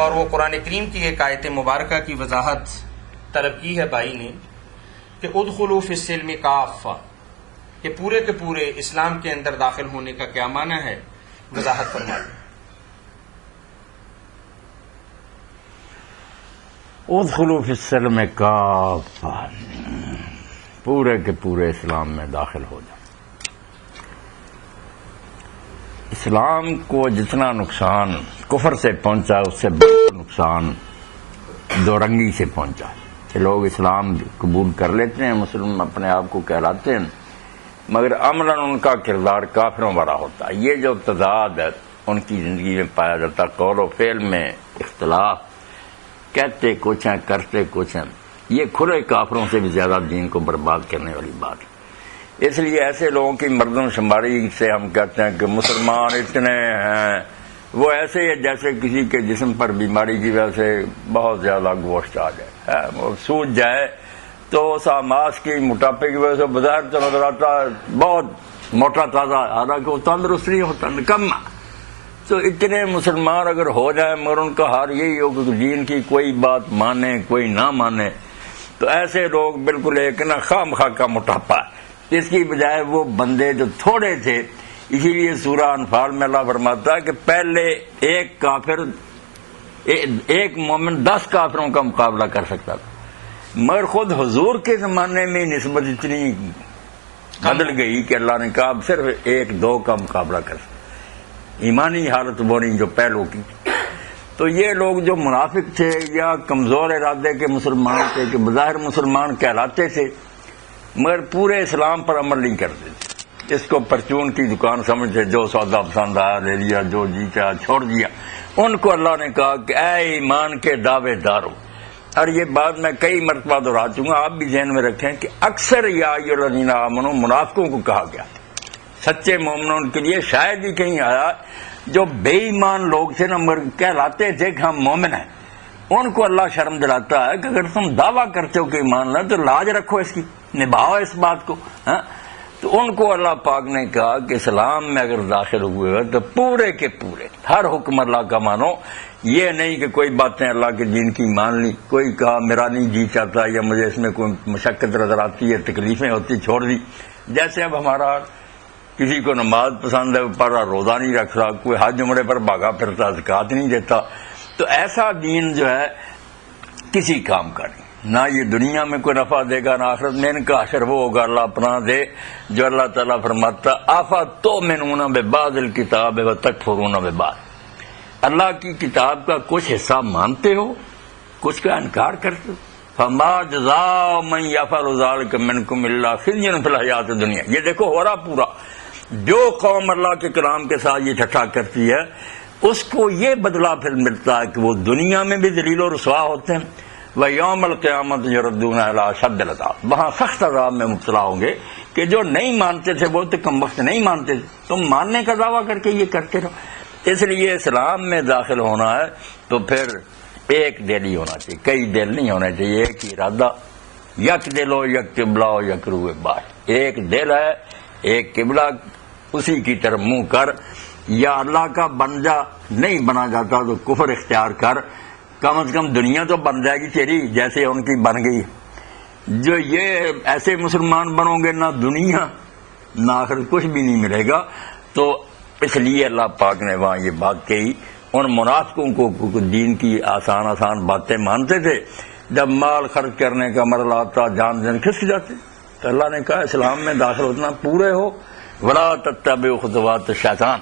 اور وہ قرآن کریم کی ایک آیت مبارکہ کی وضاحت طلب کی ہے بھائی نے کہ ادخلوا فی السلم کافہ، کہ پورے کے پورے اسلام کے اندر داخل ہونے کا کیا معنی ہے، وضاحت فرما دیں۔ ادخلوا فی السلم کافہ، پورے کے پورے اسلام میں داخل ہو جائیں۔ اسلام کو جتنا نقصان کفر سے پہنچا اس سے بڑا نقصان دو رنگی سے پہنچا کہ لوگ اسلام قبول کر لیتے ہیں، مسلم اپنے آپ کو کہلاتے ہیں، مگر عملاً ان کا کردار کافروں والا ہوتا ہے۔ یہ جو تضاد ہے ان کی زندگی میں پایا جاتا، قول و فعل میں اختلاف، کہتے کچھ ہیں کرتے کچھ ہیں، یہ کھلے کافروں سے بھی زیادہ دین کو برباد کرنے والی بات ہے۔ اس لیے ایسے لوگوں کی مردم شماری سے ہم کہتے ہیں کہ مسلمان اتنے ہیں، وہ ایسے ہی جیسے کسی کے جسم پر بیماری کی وجہ سے بہت زیادہ گوشت آ جائے، وہ سوج جائے تو اس آماس کی موٹاپے کی وجہ سے بظاہر تو نظر آتا ہے بہت موٹا تازہ، حالانکہ وہ تندرست نہیں ہوتا، نکما۔ تو اتنے مسلمان اگر ہو جائیں مگر ان کا حال یہی ہو کہ دین کی کوئی بات مانے کوئی نہ مانے، تو ایسے لوگ بالکل ایک نا خام خواہ کا موٹاپا ہے۔ اس کی بجائے وہ بندے جو تھوڑے تھے، اسی لیے سورہ انفال میں اللہ فرماتا ہے کہ پہلے ایک مومن 10 کافروں کا مقابلہ کر سکتا تھا، مگر خود حضور کے زمانے میں نسبت اتنی بدل گئی کہ اللہ نے کہا اب صرف 1-2 کا مقابلہ کر سکتا۔ ایمانی حالت وہ نہیں جو پہلو کی۔ تو یہ لوگ جو منافق تھے یا کمزور ارادے کے مسلمان تھے کہ بظاہر مسلمان کہلاتے تھے مگر پورے اسلام پر عمل نہیں کرتے تھے، اس کو پرچون کی دکان سمجھتے، جو سودا پسند آیا لے لیا، جو جی چاہا چھوڑ دیا۔ ان کو اللہ نے کہا کہ اے ایمان کے دعوے دارو، اور یہ بات میں کئی مرتبہ دہرا چکا، آپ بھی ذہن میں رکھیں کہ اکثر یا ایھا الذین آمنوا منافقوں کو کہا گیا، سچے مومنوں کے لیے شاید ہی کہیں آیا۔ جو بے ایمان لوگ تھے نا مگر کہلاتے تھے کہ ہم مومن ہیں، ان کو اللہ شرم دلاتا ہے کہ اگر تم دعویٰ کرتے ہو کہ ایمان لائے تو لاج رکھو، اس کی نبھاؤ اس بات کو۔ تو ان کو اللہ پاک نے کہا کہ اسلام میں اگر داخل ہوئے ہو تو پورے کے پورے ہر حکم اللہ کا مانو، یہ نہیں کہ کوئی باتیں اللہ کے دین کی مان لی، کوئی کہا میرا نہیں جی چاہتا یا مجھے اس میں کوئی مشقت نظر آتی ہے، تکلیفیں ہوتی، چھوڑ دی۔ جیسے اب ہمارا کسی کو نماز پسند ہے پر روزہ نہیں رکھ رہا، کوئی حج عمرے پر بھاگا پھرتا، زکوٰۃ نہیں دیتا، تو ایسا دین جو ہے کسی کام کا نہیں، نہ یہ دنیا میں کوئی نفع دے گا نہ آخرت میں۔ ان کا حشر وہ ہوگا اللہ اپنا دے جو اللہ تعالیٰ فرماتا افتؤمنون ببعض الکتاب وتکفرون ببعض، اللہ کی کتاب کا کچھ حصہ مانتے ہو کچھ کا انکار کرتے ہو، فما جزاء من یفعل ذلک منکم الا خزی فی الحیاۃ الدنیا۔ یہ دیکھو ہو رہا پورا، جو قوم اللہ کے کلام کے ساتھ یہ ٹھٹھا کرتی ہے اس کو یہ بدلہ پھر ملتا ہے کہ وہ دنیا میں بھی ذلیل و رسوا ہوتے ہیں، وَيَوْمَ الْقِيَامَةِ يُرَدُّونَ إِلَىٰ أَشَدِّ الْعَذَابِ، وہاں سخت عذاب میں مبتلا ہوں گے کہ جو نہیں مانتے تھے وہ تو کم وقت نہیں مانتے تھے، تم ماننے کا دعویٰ کر کے یہ کرتے رہو۔ اس لیے اسلام میں داخل ہونا ہے تو پھر ایک دل ہی ہونا چاہیے، کئی دل نہیں ہونا چاہیے، ایک ہی ارادہ، یک دل ہو یک قبلہ ہو یک روح باش، ایک دل ہے ایک قبلہ، اسی کی طرف منہ کر، یا اللہ کا بن جا، نہیں بنا جاتا تو کفر اختیار کر، کم از کم دنیا تو بن جائے گی تیری جیسے ان کی بن گئی۔ جو یہ ایسے مسلمان بنو گے نہ دنیا نہ آخر کچھ بھی نہیں ملے گا۔ تو اس لیے اللہ پاک نے وہاں یہ بات کہی، ان منافقوں کو دین کی آسان آسان باتیں مانتے تھے، جب مال خرچ کرنے کا مرحلہ آتا جان کھسک جاتے، تو اللہ نے کہا اسلام میں داخل ہونا پورے ہو، ولا تتبعوا خطوات الشیطان،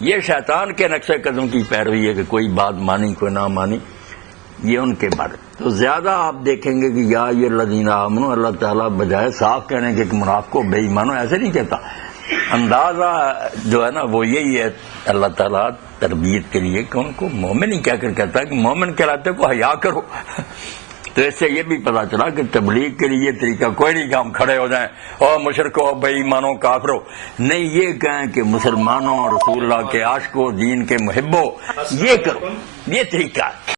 یہ شیطان کے نقش قدم کی پیروی ہے کہ کوئی بات مانی کوئی نہ مانی، یہ ان کے بارے۔ تو زیادہ آپ دیکھیں گے کہ یا ایھا الذین آمنوا، اللہ تعالیٰ بجائے صاف کہنے کے کہ منافقوں بے ایمانوں ایسے نہیں کہتا، اندازہ جو ہے نا وہ یہی ہے اللہ تعالیٰ تربیت کے لیے کہ ان کو مومن ہی کہہ کر کہتا ہے کہ مومن کہلاتے کو حیا کرو۔ تو اس سے یہ بھی پتا چلا کہ تبلیغ کے لیے یہ طریقہ کوئی نہیں کہ ہم کھڑے ہو جائیں اور مشرکو بے ایمانوں کافرو، نہیں، یہ کہیں کہ مسلمانوں رسول اللہ کے عاشقوں دین کے محبوں، یہ کرو، یہ طریقہ ہے۔